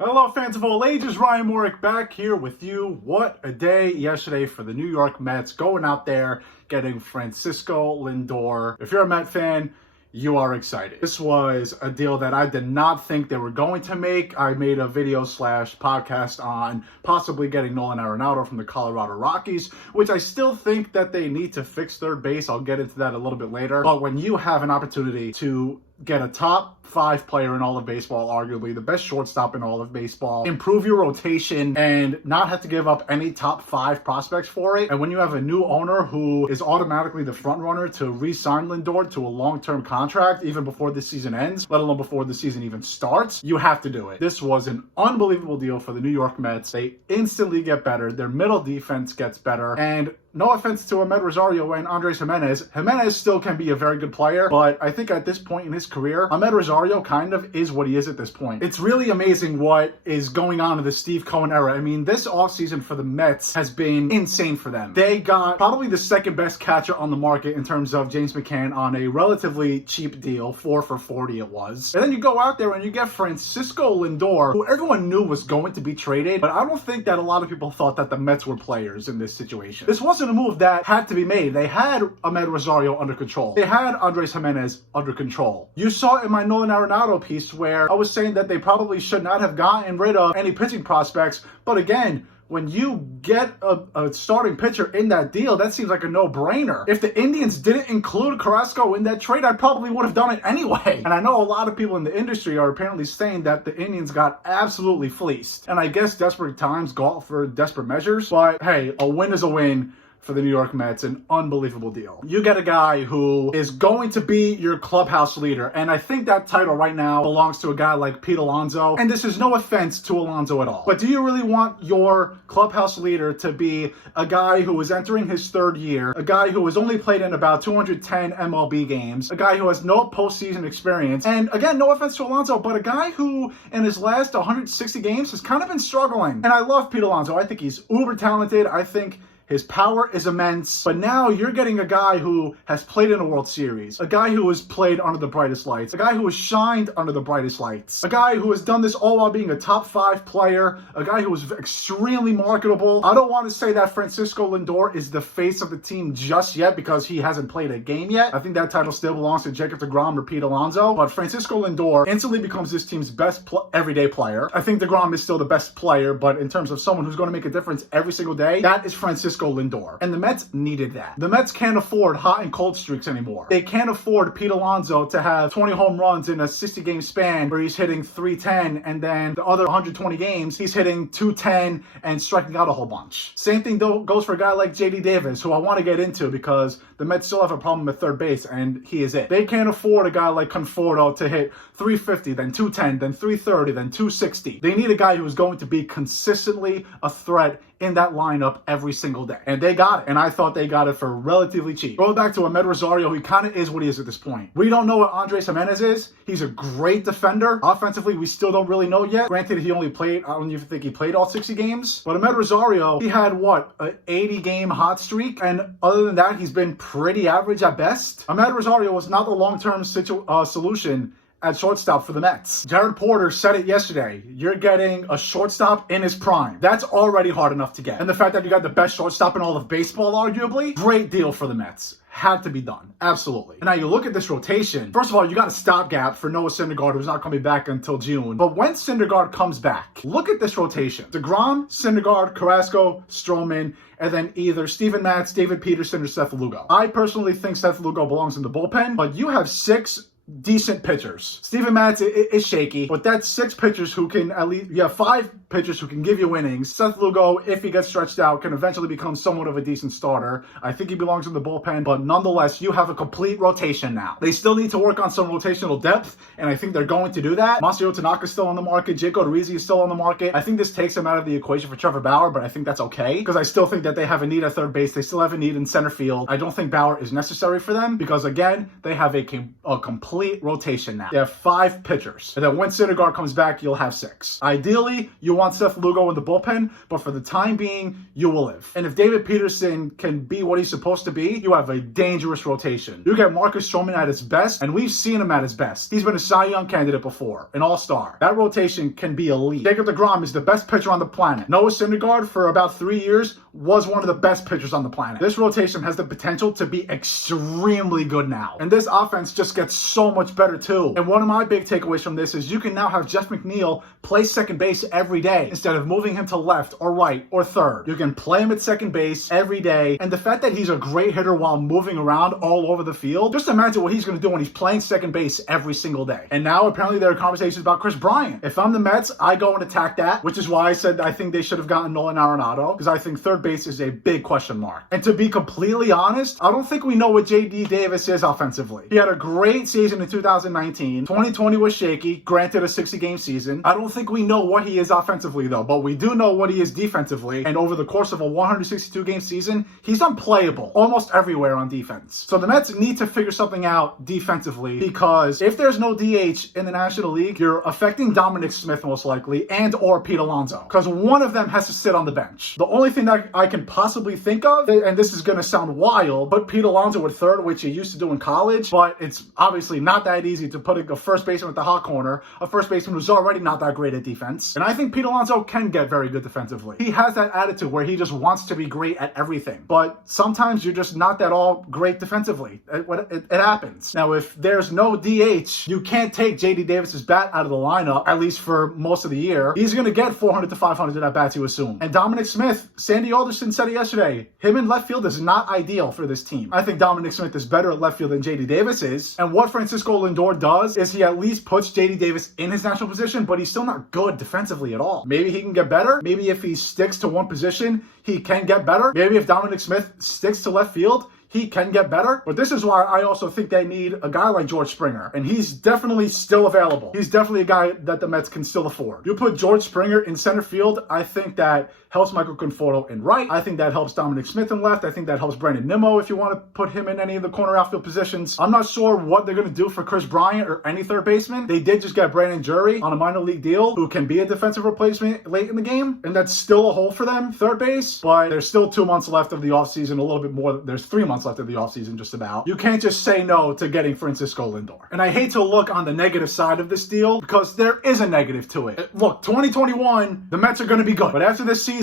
Hello fans of all ages, Ryan Morick back here with you. What a day yesterday for the New York Mets, going out there getting Francisco Lindor. If you're a Met fan, you are excited. This was a deal that I did not think they were going to make. I made a video / podcast on possibly getting Nolan Arenado from the Colorado Rockies, which I still think that they need to fix third base. I'll get into that a little bit later. But when you have an opportunity to get a top 5 player in all of baseball, arguably the best shortstop in all of baseball, improve your rotation, and not have to give up any top 5 prospects for it. And when you have a new owner who is automatically the front runner to re-sign Lindor to a long-term contract, even before the season ends, let alone before the season even starts, you have to do it. This was an unbelievable deal for the New York Mets. They instantly get better. Their middle defense gets better. And no offense to Amed Rosario and Andres Gimenez. Gimenez still can be a very good player, but I think at this point in his career, Amed Rosario kind of is what he is at this point. It's really amazing what is going on in the Steve Cohen era. I mean, this offseason for the Mets has been insane for them. They got probably the second best catcher on the market in terms of James McCann on a relatively cheap deal, 4 for $40 it was. And then you go out there and you get Francisco Lindor, who everyone knew was going to be traded, but I don't think that a lot of people thought that the Mets were players in this situation. This wasn't a move that had to be made. They had Amed Rosario under control. They had Andres Gimenez under control. You saw in my Nolan Arenado piece where I was saying that they probably should not have gotten rid of any pitching prospects, but again, when you get a starting pitcher in that deal, that seems like a no-brainer. If the Indians didn't include Carrasco in that trade, I probably would have done it anyway. And I know a lot of people in the industry are apparently saying that the Indians got absolutely fleeced. And I guess desperate times call for desperate measures. But hey, a win is a win for the New York Mets. An unbelievable deal. You get a guy who is going to be your clubhouse leader, and I think that title right now belongs to a guy like Pete Alonso, and this is no offense to Alonso at all. But do you really want your clubhouse leader to be a guy who is entering his 3rd year, a guy who has only played in about 210 MLB games, a guy who has no postseason experience, and again, no offense to Alonso, but a guy who in his last 160 games has kind of been struggling? And I love Pete Alonso. I think he's uber talented. I think his power is immense, but now you're getting a guy who has played in a World Series, a guy who has played under the brightest lights, a guy who has shined under the brightest lights, a guy who has done this all while being a top 5 player, a guy who is extremely marketable. I don't want to say that Francisco Lindor is the face of the team just yet because he hasn't played a game yet. I think that title still belongs to Jacob deGrom or Pete Alonso, but Francisco Lindor instantly becomes this team's best everyday player. I think deGrom is still the best player, but in terms of someone who's going to make a difference every single day, that is Francisco Lindor. And the Mets needed that. The Mets can't afford hot and cold streaks anymore. They can't afford Pete Alonso to have 20 home runs in a 60-game span where he's hitting 310, and then the other 120 games, he's hitting 210 and striking out a whole bunch. Same thing goes for a guy like JD Davis, who I want to get into because the Mets still have a problem at third base, and he is it. They can't afford a guy like Conforto to hit 350, then 210, then 330, then 260. They need a guy who is going to be consistently a threat in that lineup every single day. And they got it. And I thought they got it for relatively cheap. Going back to Amed Rosario, he kind of is what he is at this point. We don't know what Andres Gimenez is. He's a great defender. Offensively, we still don't really know yet. Granted, he only played, I don't even think he played all 60 games. But Amed Rosario, he had what, an 80-game hot streak? And other than that, he's been pretty average at best. Amed Rosario was not the long-term solution at shortstop for the Mets. Jared Porter said it yesterday. You're getting a shortstop in his prime. That's already hard enough to get. And the fact that you got the best shortstop in all of baseball, arguably, great deal for the Mets. Had to be done. Absolutely. And now you look at this rotation. First of all, you got a stopgap for Noah Syndergaard, who's not coming back until June. But when Syndergaard comes back, look at this rotation. deGrom, Syndergaard, Carrasco, Stroman, and then either Steven Matz, David Peterson, or Seth Lugo. I personally think Seth Lugo belongs in the bullpen, but you have 6 decent pitchers. Steven Matz is shaky, but that's 6 pitchers who can at least, you have 5 pitchers who can give you innings. Seth Lugo, if he gets stretched out, can eventually become somewhat of a decent starter. I think he belongs in the bullpen, but nonetheless, you have a complete rotation now. They still need to work on some rotational depth, and I think they're going to do that. Masahiro Tanaka's still on the market. Jake Odorizzi is still on the market. I think this takes him out of the equation for Trevor Bauer, but I think that's okay, because I still think that they have a need at third base. They still have a need in center field. I don't think Bauer is necessary for them, because again, they have a complete complete rotation now. They have 5 pitchers. And then when Syndergaard comes back, you'll have 6. Ideally, you want Seth Lugo in the bullpen, but for the time being, you will live. And if David Peterson can be what he's supposed to be, you have a dangerous rotation. You get Marcus Stroman at his best, and we've seen him at his best. He's been a Cy Young candidate before, an all-star. That rotation can be elite. Jacob deGrom is the best pitcher on the planet. Noah Syndergaard, for about 3 years, was one of the best pitchers on the planet. This rotation has the potential to be extremely good now. And this offense just gets so much better too. And one of my big takeaways from this is you can now have Jeff McNeil play second base every day instead of moving him to left or right or third. You can play him at second base every day. And the fact that he's a great hitter while moving around all over the field, just imagine what he's going to do when he's playing second base every single day. And now apparently there are conversations about Chris Bryant. If I'm the Mets, I go and attack that, which is why I said I think they should have gotten Nolan Arenado, because I think third base is a big question mark. And to be completely honest, I don't think we know what J.D. Davis is offensively. He had a great season in 2019. 2020 was shaky, granted a 60-game season. I don't think we know what he is offensively though, but we do know what he is defensively. And over the course of a 162-game season, he's unplayable almost everywhere on defense. So the Mets need to figure something out defensively, because if there's no DH in the National League, you're affecting Dominic Smith most likely and or Pete Alonso, because one of them has to sit on the bench. The only thing that I can possibly think of, and this is going to sound wild, but Pete Alonso at third, which he used to do in college, but it's obviously not that easy to put a first baseman at the hot corner, a first baseman who's already not that great at defense. And I think Pete Alonso can get very good defensively. He has that attitude where he just wants to be great at everything, but sometimes you're just not that all great defensively. It happens. Now, if there's no DH, you can't take J.D. Davis's bat out of the lineup, at least for most of the year. He's going to get 400 to 500 at bats, you assume. And Dominic Smith, Sandy Alderson said it yesterday, him in left field is not ideal for this team. I think Dominic Smith is better at left field than J.D. Davis is. And what Francisco Lindor does is he at least puts J.D. Davis in his natural position, but he's still not good defensively at all. Maybe he can get better. Maybe if he sticks to one position, he can get better. Maybe if Dominic Smith sticks to left field, he can get better. But this is why I also think they need a guy like George Springer. And he's definitely still available. He's definitely a guy that the Mets can still afford. You put George Springer in center field, I think that helps Michael Conforto in right. I think that helps Dominic Smith in left. I think that helps Brandon Nimmo if you want to put him in any of the corner outfield positions. I'm not sure what they're going to do for Chris Bryant or any third baseman. They did just get Brandon Jury on a minor league deal who can be a defensive replacement late in the game. And that's still a hole for them, third base. But there's still 2 months left of the offseason, a little bit more. There's 3 months left of the offseason just about. You can't just say no to getting Francisco Lindor. And I hate to look on the negative side of this deal because there is a negative to it. Look, 2021, the Mets are going to be good. But after this season,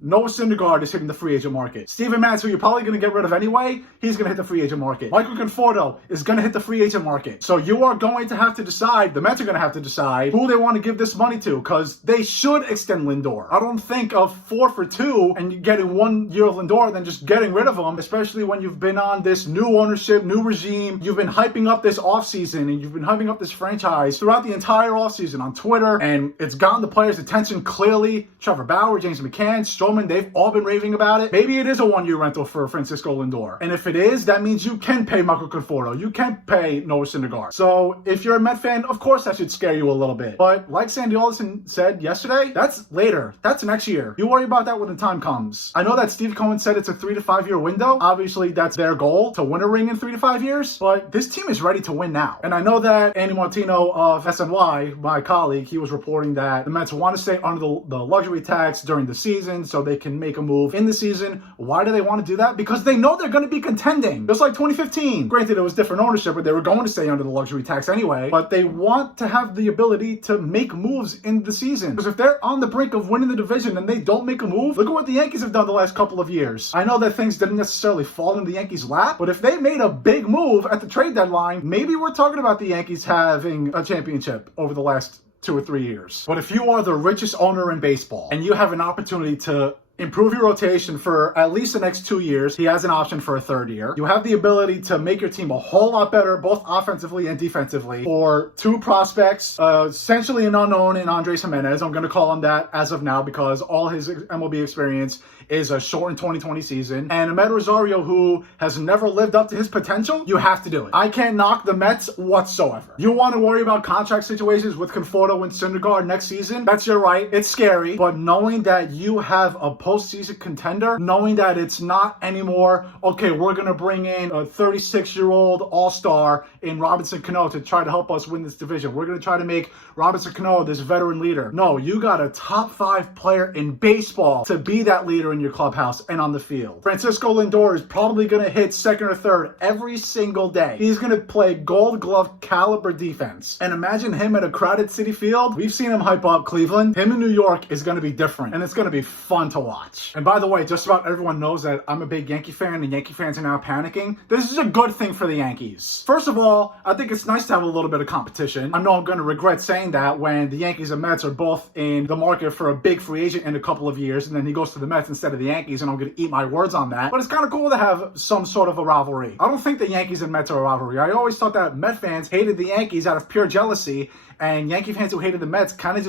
Noah Syndergaard is hitting the free agent market. Steven Matz, who you're probably going to get rid of anyway, he's going to hit the free agent market. Michael Conforto is going to hit the free agent market. So you are going to have to decide, the Mets are going to have to decide who they want to give this money to, because they should extend Lindor. I don't think of 4 for 2 and getting 1 year of Lindor than just getting rid of him, especially when you've been on this new ownership, new regime. You've been hyping up this offseason and you've been hyping up this franchise throughout the entire offseason on Twitter, and it's gotten the players' attention clearly. Trevor Bauer, James McCann, Stroman, they've all been raving about it. Maybe it is a 1-year rental for Francisco Lindor. And if it is, that means you can pay Michael Conforto. You can pay Noah Syndergaard. So if you're a Met fan, of course that should scare you a little bit. But like Sandy Alderson said yesterday, that's later. That's next year. You worry about that when the time comes. I know that Steve Cohen said it's a 3 to 5 year window. Obviously, that's their goal, to win a ring in 3 to 5 years. But this team is ready to win now. And I know that Andy Martino of SNY, my colleague, he was reporting that the Mets want to stay under the luxury tax during the season so they can make a move in the season. Why do they want to do that? Because they know they're going to be contending. Just like 2015. Granted, it was different ownership, but they were going to stay under the luxury tax anyway. But they want to have the ability to make moves in the season. Because if they're on the brink of winning the division and they don't make a move, look at what the Yankees have done the last couple of years. I know that things didn't necessarily fall in the Yankees' lap, but if they made a big move at the trade deadline, maybe we're talking about the Yankees having a championship over the last 2 or 3 years. But if you are the richest owner in baseball and you have an opportunity to improve your rotation for at least the next 2 years. He has an option for a third year. You have the ability to make your team a whole lot better, both offensively and defensively, for 2 prospects, essentially an unknown in Andres Jimenez. I'm going to call him that as of now because all his MLB experience is a shortened 2020 season. And Ahmed Rosario, who has never lived up to his potential, you have to do it. I can't knock the Mets whatsoever. You want to worry about contract situations with Conforto and Syndergaard next season? That's your right. It's scary. But knowing that you have a postseason contender, knowing that it's not anymore, okay, we're going to bring in a 36-year-old all-star in Robinson Cano to try to help us win this division. We're going to try to make Robinson Cano this veteran leader. No, you got a top 5 player in baseball to be that leader in your clubhouse and on the field. Francisco Lindor is probably going to hit second or third every single day. He's going to play Gold Glove caliber defense. And imagine him at a crowded Citi Field. We've seen him hype up Cleveland. Him in New York is going to be different, and it's going to be fun to watch. And by the way, just about everyone knows that I'm a big Yankee fan, and Yankee fans are now panicking. This is a good thing for the Yankees. First of all, I think it's nice to have a little bit of competition. I know I'm going to regret saying that when the Yankees and Mets are both in the market for a big free agent in a couple of years, and then he goes to the Mets instead of the Yankees, and I'm going to eat my words on that. But it's kind of cool to have some sort of a rivalry. I don't think the Yankees and Mets are a rivalry. I always thought that Met fans hated the Yankees out of pure jealousy, and Yankee fans who hated the Mets kind of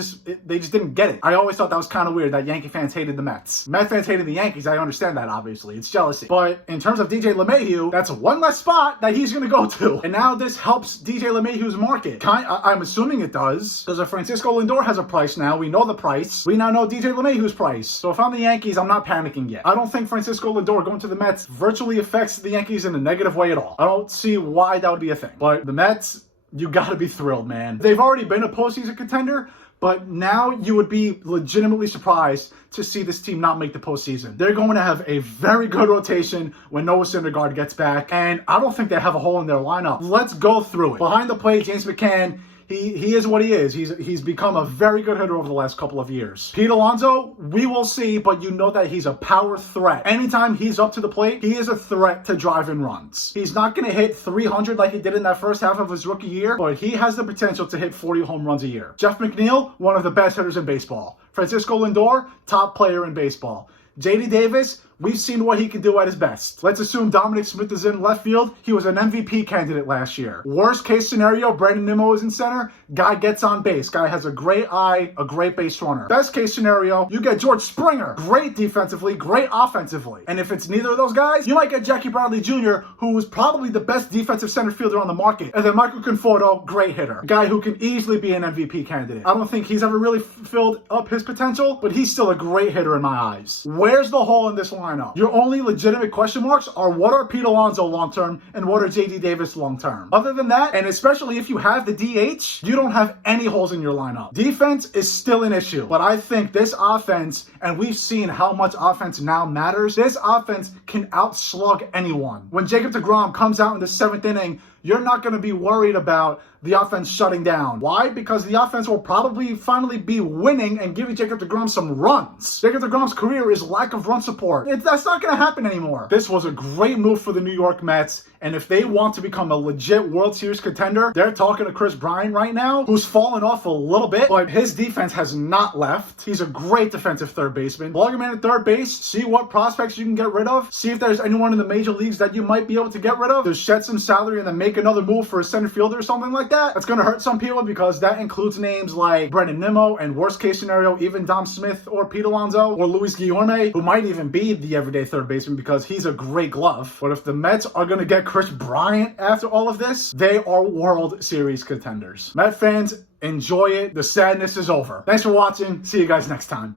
they just didn't get it. I always thought that was kind of weird that Yankee fans hated the Mets. Met fans hated the Yankees. I understand that, obviously. It's jealousy. But in terms of DJ LeMahieu, that's one less spot that he's going to go to. And now this helps DJ LeMahieu's market. I'm assuming it does, because if Francisco Lindor has a price now, we know the price. We now know DJ LeMahieu's price. So if I'm the Yankees, I'm not panicking yet. I don't think Francisco Lindor going to the Mets virtually affects the Yankees in a negative way at all. I don't see why that would be a thing. But the Mets, you gotta be thrilled, man. They've already been a postseason contender, but now you would be legitimately surprised to see this team not make the postseason. They're going to have a very good rotation when Noah Syndergaard gets back, and I don't think they have a hole in their lineup. Let's go through it. Behind the plate, James McCann, he is what he is. He's become a very good hitter over the last couple of years. Pete Alonso, we will see, but you know that he's a power threat. Anytime he's up to the plate, he is a threat to drive in runs. He's not going to hit 300 like he did in that first half of his rookie year, but he has the potential to hit 40 home runs a year. Jeff McNeil, one of the best hitters in baseball. Francisco Lindor, top player in baseball. JD Davis, we've seen what he can do at his best. Let's assume Dominic Smith is in left field. He was an MVP candidate last year. Worst case scenario, Brandon Nimmo is in center. Guy gets on base. Guy has a great eye, a great base runner. Best case scenario, you get George Springer. Great defensively, great offensively. And if it's neither of those guys, you might get Jackie Bradley Jr., who was probably the best defensive center fielder on the market. And then Michael Conforto, great hitter. A guy who can easily be an MVP candidate. I don't think he's ever really filled up his potential, but he's still a great hitter in my eyes. Where's the hole in this lineup? Your only legitimate question marks are what are Pete Alonso long-term and what are JD Davis long-term. Other than that, and especially if you have the DH, you don't have any holes in your lineup. Defense is still an issue, but I think this offense, and we've seen how much offense now matters, this offense can outslug anyone. When Jacob deGrom comes out in the 7th inning, you're not going to be worried about the offense shutting down. Why? Because the offense will probably finally be winning and giving Jacob deGrom some runs. Jacob deGrom's career is lack of run support. That's not going to happen anymore. This was a great move for the New York Mets, and if they want to become a legit World Series contender, they're talking to Chris Bryant right now, who's fallen off a little bit, but his defense has not left. He's a great defensive third baseman. Plug him in at third base, see what prospects you can get rid of, see if there's anyone in the major leagues that you might be able to get rid of, to shed some salary and then make another move for a center fielder or something like that. That's going to hurt some people because that includes names like Brandon Nimmo and worst case scenario, even Dom Smith or Pete Alonso or Luis Guillorme, who might even be the everyday third baseman because he's a great glove. But if the Mets are going to get Chris Bryant after all of this, they are World Series contenders. Met fans, enjoy it. The sadness is over. Thanks for watching. See you guys next time.